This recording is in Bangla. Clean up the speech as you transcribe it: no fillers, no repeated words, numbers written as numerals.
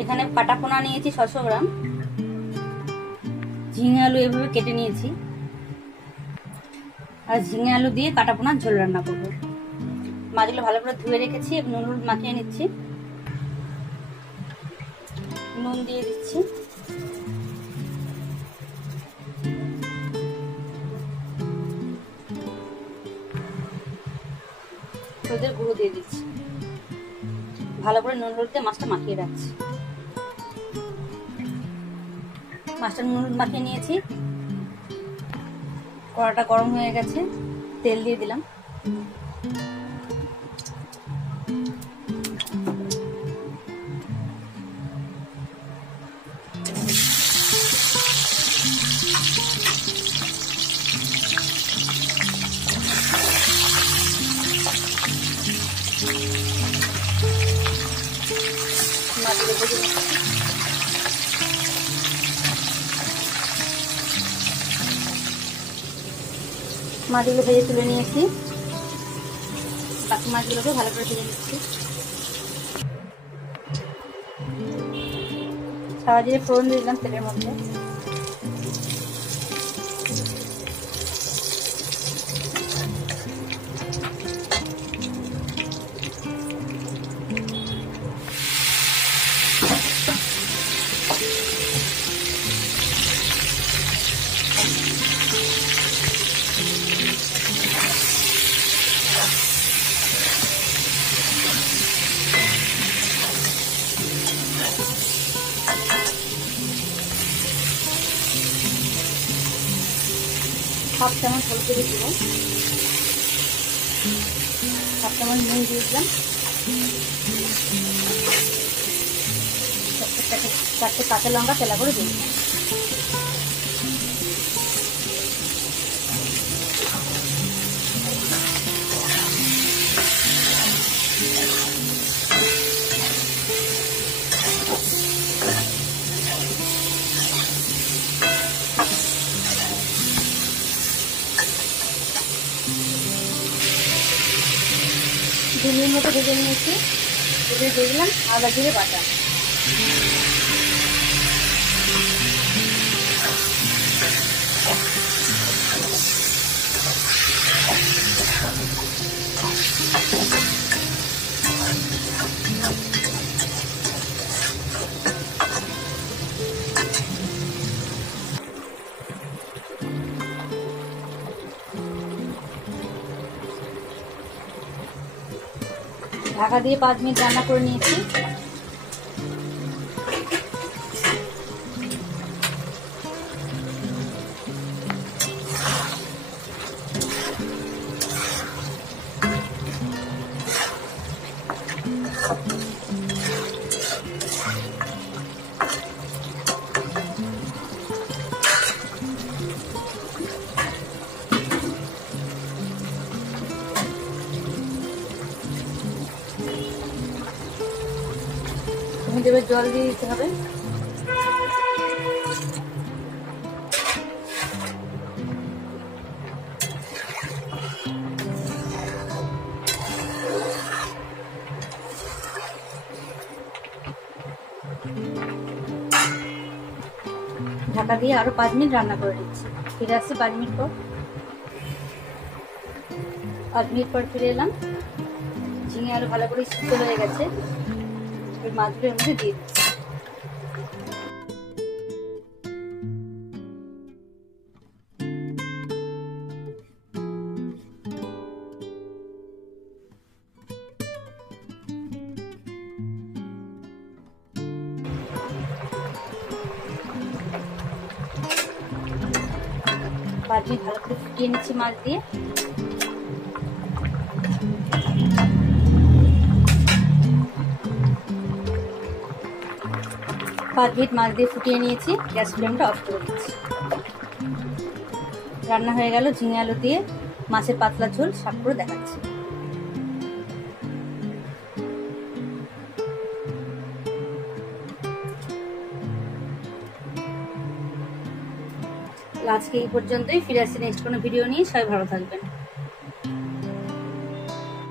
এখানে কাটা পোনা নিয়েছি 600 গ্রাম। ঝিঙে আলু এভাবে কেটে নিয়েছি, আর ঝিঙে আলু দিয়ে কাটা পোনার ঝোল রান্না করবো। মাছগুলো ভালো করে ধুয়ে রেখেছি, নুন হলুদ মাখিয়ে নিচ্ছি। নুন দিয়ে দিচ্ছি, হলুদের গুঁড়ো দিয়ে দিচ্ছি। ভালো করে নুন হলুদ দিয়ে মাছটা মাখিয়ে রাখছি। মাছটা নুন হলুদ মাখিয়ে নিয়েছি। কড়াটা গরম হয়ে গেছে, তেল দিয়ে দিলাম। মাছগুলো ভেজে নিচ্ছি। মাছগুলো ভেজে তুলে নিয়েছি, বাকি মাছগুলোকে ভালো করে ভেজে নিচ্ছি। সাদা জিরে ফোড়ন দিয়ে দিলাম তেলের মধ্যে। হাফ চামচ হলুদ দিয়ে দিব, হাফ চামচ নুন দিয়ে দিলাম, 4টে কাঁচা লঙ্কা তেলা করে দিয়ে দিলাম। ঝিঙের মতো ভেজে নিয়েছি, ভেজে দিয়ে দিলাম আদা জিরে বাটা। ঢাকা দিয়ে 5 মিনিট রান্না করে নিয়েছি। দেবে জল দিয়ে দিতে হবে। ঢাকা দিয়ে আরো 5 মিনিট রান্না করে নিচ্ছি। ফিরে আসছি 5 মিনিট পর। 5 মিনিট পর ফিরে এলাম। ঝিঙে আলু ভালো করে সিদ্ধ হয়ে গেছে, মাছগুলো এর মধ্যে দিয়ে দিচ্ছি। ভালো করে ফুটিয়ে নিচ্ছি মাছ দিয়ে। পাঁচ মিনিট মাছ দিয়ে ফুটিয়ে নিয়েছি, গ্যাস ফ্লেমটা অফ করে দিচ্ছি। রান্না হয়ে গেল ঝিঙে আলু দিয়ে মাছের পাতলা ঝোল। সাফ করে দেখাচ্ছি। আজকে এই পর্যন্তই। ফিরে আসছি নেক্সট কোনো ভিডিও নিয়ে। সবাই ভালো থাকবেন।